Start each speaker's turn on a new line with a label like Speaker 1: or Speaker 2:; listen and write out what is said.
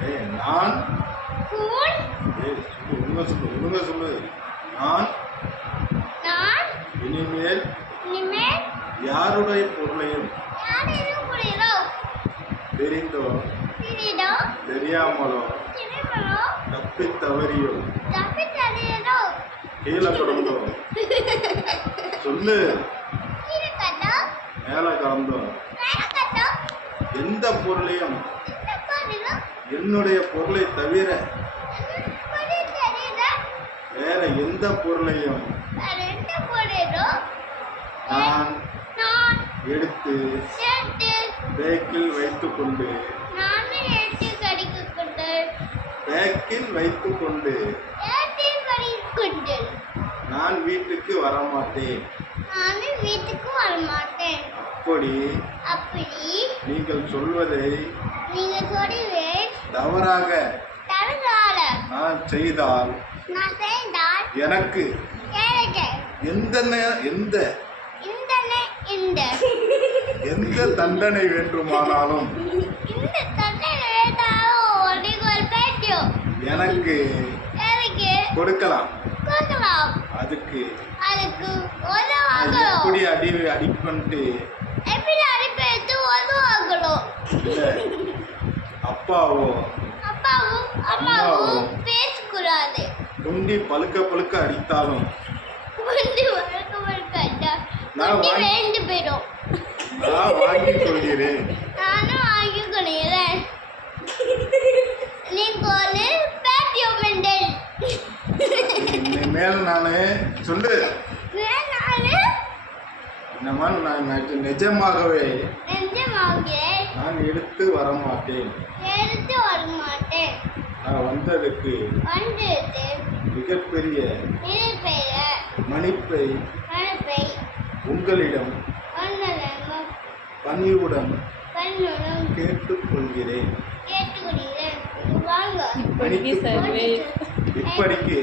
Speaker 1: நான்? ஒழுங்கா சொல்லு ஒழுங்கா சொல்லு. நான்? இனிமேல் யாருடைய பொருளையும் தெரிந்தோ தெரியாமலோ? தப்பி தவறியோ கீழே கிடந்தோ? சொல்லு. மேலே
Speaker 2: நடக்கட்டோ
Speaker 1: எந்த பொருளையும் என்னுடைய பொருளை தவிர வேற எந்த பொருளையும் நான்
Speaker 2: நான்
Speaker 1: எடுத்து பேக்கில் வைத்துக்கொண்டு பேக்கில் வைத்துக்கொண்டு நான் வீட்டுக்கு வரமாட்டேன்.
Speaker 2: நானும் வீட்டுக்கு வரமாட்டேன்
Speaker 1: அப்படி
Speaker 2: அப்படி
Speaker 1: நீங்கள் சொல்வதை
Speaker 2: நீங்க சொல்லுவே
Speaker 1: தவறாக நான் செய்தால் எனக்கு எந்த? எந்த எந்த தண்டனை வேண்டுமானாலும் எனக்கு கொடுக்கலாம்.
Speaker 2: கொடுக்கலாம்.
Speaker 1: அதுக்கு
Speaker 2: அதுக்கு ஒரு
Speaker 1: நான்
Speaker 2: வாங்கணும்
Speaker 1: எப்படி அடி அடிப்பன்ட்டு
Speaker 2: எப்படி
Speaker 1: அப்பாவோ?
Speaker 2: அம்மாவும் பேசக்கூடாது.
Speaker 1: குண்டி பழுக்க பழுக்க அடித்தாலும்.
Speaker 2: வந்து வழக்க வழக்க
Speaker 1: நான்
Speaker 2: குட்டி
Speaker 1: வாங்கி-
Speaker 2: வேண்டு போயிடும்.
Speaker 1: நான் கொள்கிறேன்.
Speaker 2: நானும் வாங்கி கொடுக்கிறேன் நீங்க ஒரு பேட்டியம் மெண்டல்
Speaker 1: இனிமேல் நான் சொல்லு.
Speaker 2: நானு
Speaker 1: மாதிரி நான் நெஜ- நிஜமாகவே நான் எடுத்து வரமாட்டேன்.
Speaker 2: எடுத்து வர மாட்டேன்
Speaker 1: நான் வந்ததுக்கு
Speaker 2: வந்துட்டு
Speaker 1: மிகப்பெரிய
Speaker 2: பெயர
Speaker 1: மன்னிப்பை
Speaker 2: மனப்பை
Speaker 1: உங்களிடம்
Speaker 2: ஒன்னலம்
Speaker 1: பணிவுடன்
Speaker 2: கண்ணுடன்
Speaker 1: கேட்டுக்கொள்கிறேன்.
Speaker 2: கேட்டுக்கொள்கிறேன். வாங்க
Speaker 1: இப்படிக்கு